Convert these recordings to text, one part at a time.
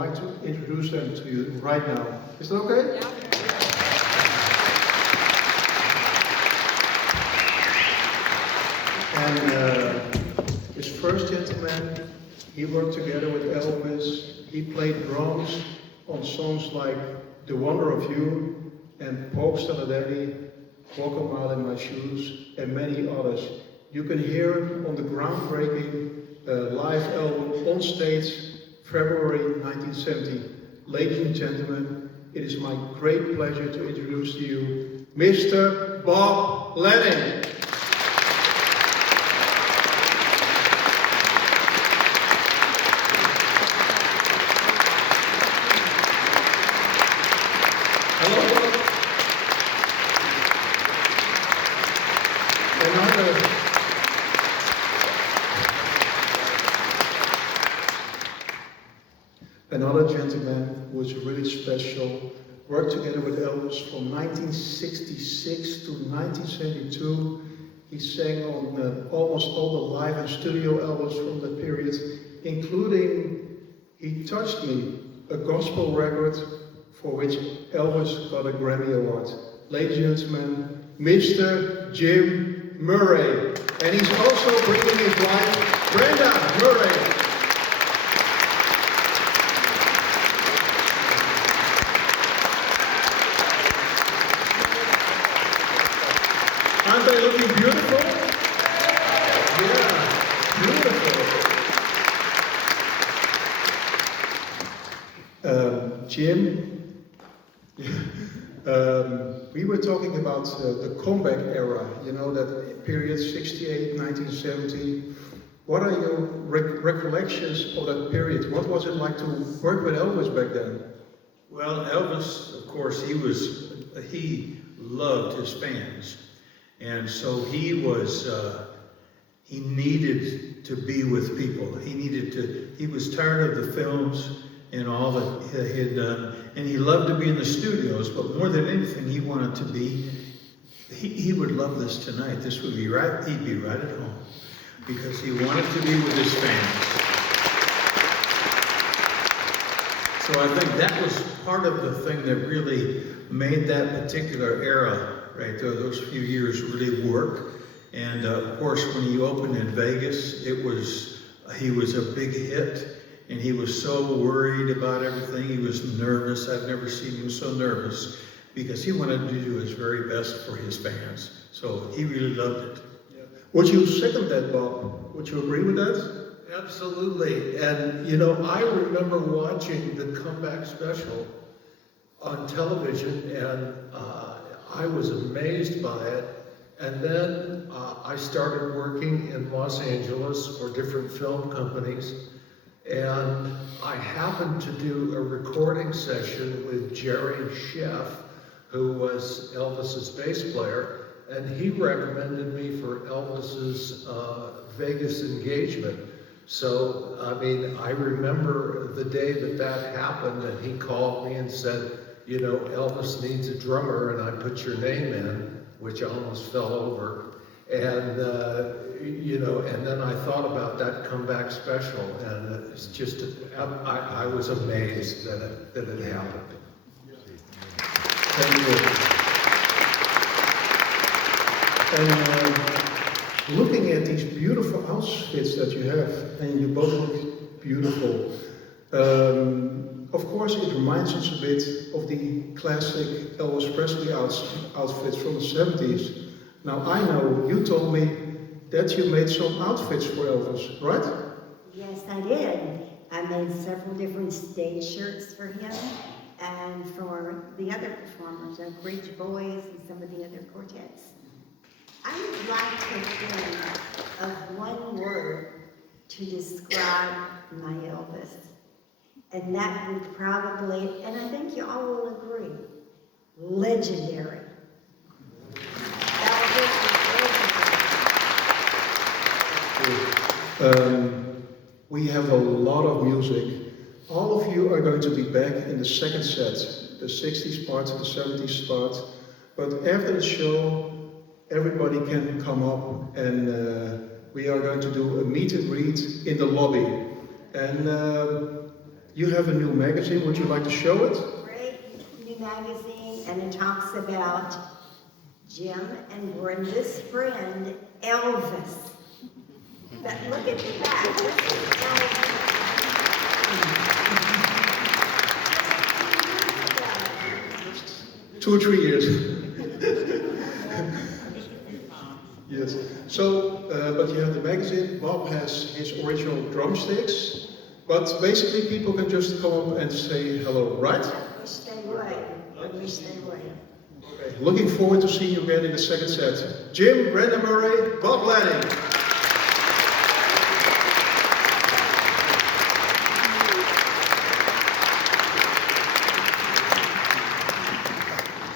like to introduce them to you right now. Is that okay? Yeah. And his first gentleman, he worked together with Elvis. He played drums on songs like The Wonder of You and Polkster Daddy, Walk a Mile in My Shoes, and many others. You can hear him on the groundbreaking live album on stage, February 1970. Ladies and gentlemen, it is my great pleasure to introduce to you Mr. Bob Lanning. Another gentleman who was really special, worked together with Elvis from 1966 to 1972. He sang on almost all the live and studio albums from that period, including He Touched Me, a gospel record for which Elvis got a Grammy Award. Ladies and gentlemen, Mr. Jim Murray. And he's also bringing his wife, Brenda Murray. Aren't they looking beautiful? Yeah, beautiful. Jim, we were talking about the comeback era, you know, that period 68, 1970. What are your recollections of that period? What was it like to work with Elvis back then? Well, Elvis, of course, he loved his fans. And so he needed to be with people. He was tired of the films and all that he had done. And he loved to be in the studios, but more than anything, he wanted to be, he would love this tonight. This would be right, he'd be right at home. Because he wanted to be with his fans. So I think that was part of the thing that really made that particular era, right there, those few years really work. And of course, when he opened in Vegas, he was a big hit, and he was so worried about everything. He was nervous. I've never seen him so nervous because he wanted to do his very best for his fans. So he really loved it. Yeah. Would you second that, Bob? Would you agree with that? Absolutely. And you know, I remember watching the comeback special on television, and I was amazed by it. And then I started working in Los Angeles for different film companies, and I happened to do a recording session with Jerry Sheff, who was Elvis's bass player, and he recommended me for Elvis's Vegas engagement. So, I mean, I remember the day that happened, and he called me and said, you know, Elvis needs a drummer, and I put your name in, which I almost fell over. And, you know, and then I thought about that comeback special, and it's just, I was amazed that it happened. Thank you. And looking at these beautiful outfits that you have, and you both look beautiful, of course it reminds us a bit of the classic Elvis Presley outfits from the 70s. Now I know you told me that you made some outfits for Elvis, right? Yes, I did. I made several different stage shirts for him and for the other performers, the Bridge Boys and some of the other quartets. I would like to think of one word to describe my Elvis. And that would probably, and I think you all will agree, legendary. We have a lot of music. All of you are going to be back in the second set, the 60s part and the 70s part. But after the show, everybody can come up, and we are going to do a meet and greet in the lobby. And You have a new magazine. Would you like to show it? Great new magazine, and it talks about Jim and Brenda's friend, Elvis. But look at the back. This is Elvis. 2 or 3 years. Yes. So, but you have the magazine. Bob has his original drumsticks. But basically, people can just come up and say hello, right? I wish they would. I wish they would. Okay. Looking forward to seeing you again in the second set. Jim, BRENDA MURRAY, Bob Lanning.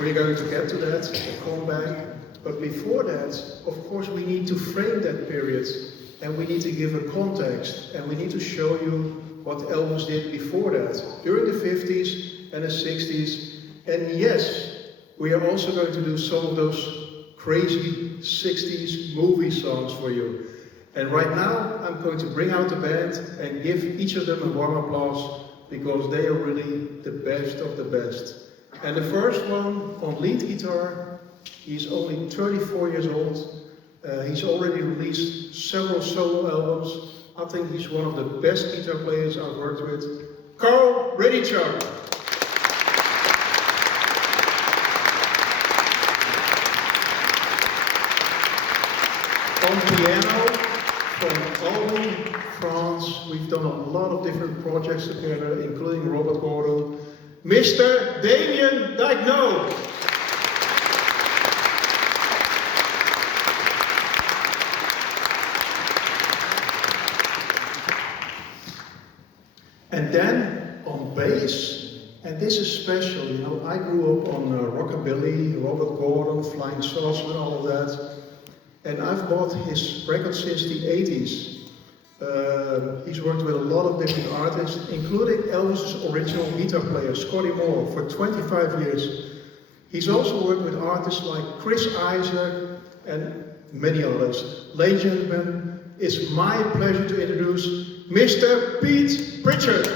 We're going to get to that, come back. But before that, of course, we need to frame that period. And we need to give a context. And we need to show you what Elvis did before that. During the 50s and the 60s. And yes, we are also going to do some of those crazy 60s movie songs for you. And right now, I'm going to bring out the band and give each of them a warm applause, because they are really the best of the best. And the first one on lead guitar, he's only 34 years old. He's already released several solo albums. I think he's one of the best guitar players I've worked with. Carl Redichuk. On piano, from Albany, France. We've done a lot of different projects together, including Robert Gordon. Mr. Damien Daigneault. And then on bass, and this is special, you know, I grew up on rockabilly, Robert Gordon, Flying Saucer, all of that. And I've bought his records since the 80s. He's worked with a lot of different artists, including Elvis's original guitar player, Scotty Moore, for 25 years. He's also worked with artists like Chris Isaak and many others. Ladies and gentlemen, it's my pleasure to introduce Mr. Pete Pritchard.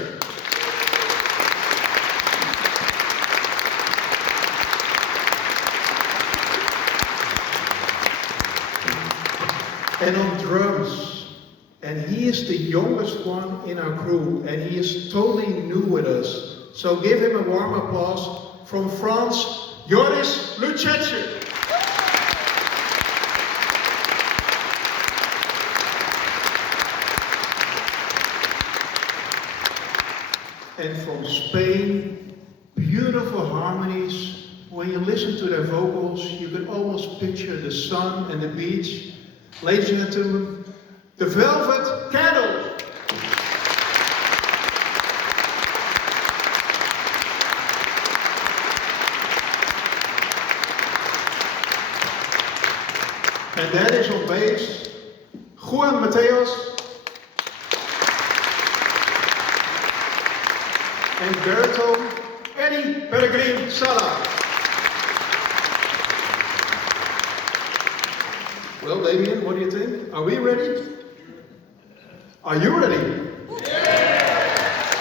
And on drums, and he is the youngest one in our crew, and he is totally new with us. So give him a warm applause from France, Joris Lucece. And from Spain, beautiful harmonies. When you listen to their vocals, you can almost picture the sun and the beach. Ladies and gentlemen, the Velvet Candle. And that is on bass, Juan Mateos. And baritone, Eddie Peregrine Sala. Well, Damien, what do you think? Are we ready? Are you ready? Yeah!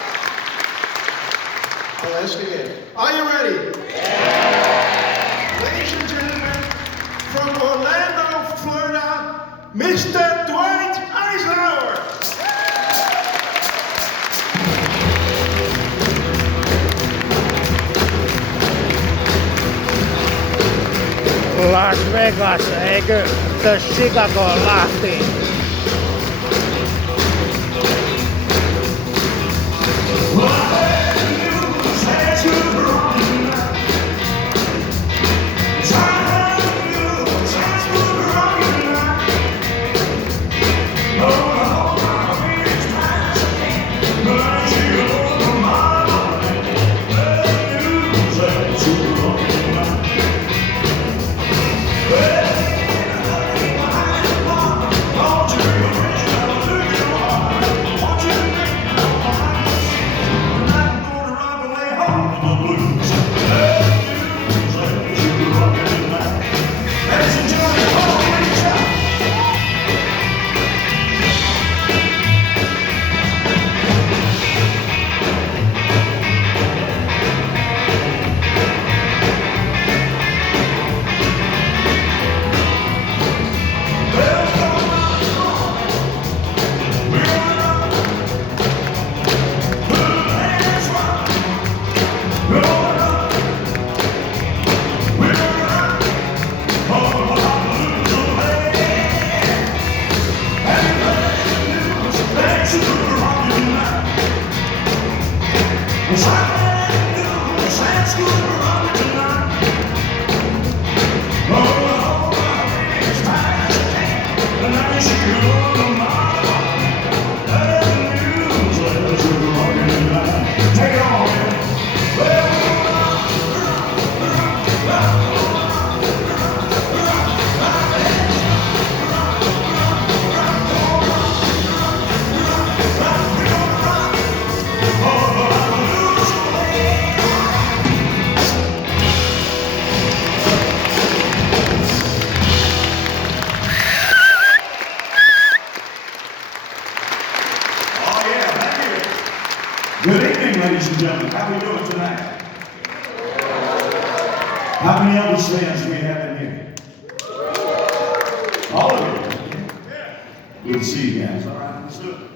I'll ask again. Are you ready? Yeah! Ladies and gentlemen, from Orlando, Florida, Mr. Dwight Icenhower. Las Vegas, eikö the Chicago Lahti? Oh, It's like that new San School rock tonight. Oh, it's tight as a can, and I can see you on my heart. The news letters are rocking tonight. Take it on, man. Good evening, ladies and gentlemen. How are we doing tonight? How many Elvis fans do we have in here? All of you. Good to see you guys. All right, let's do it.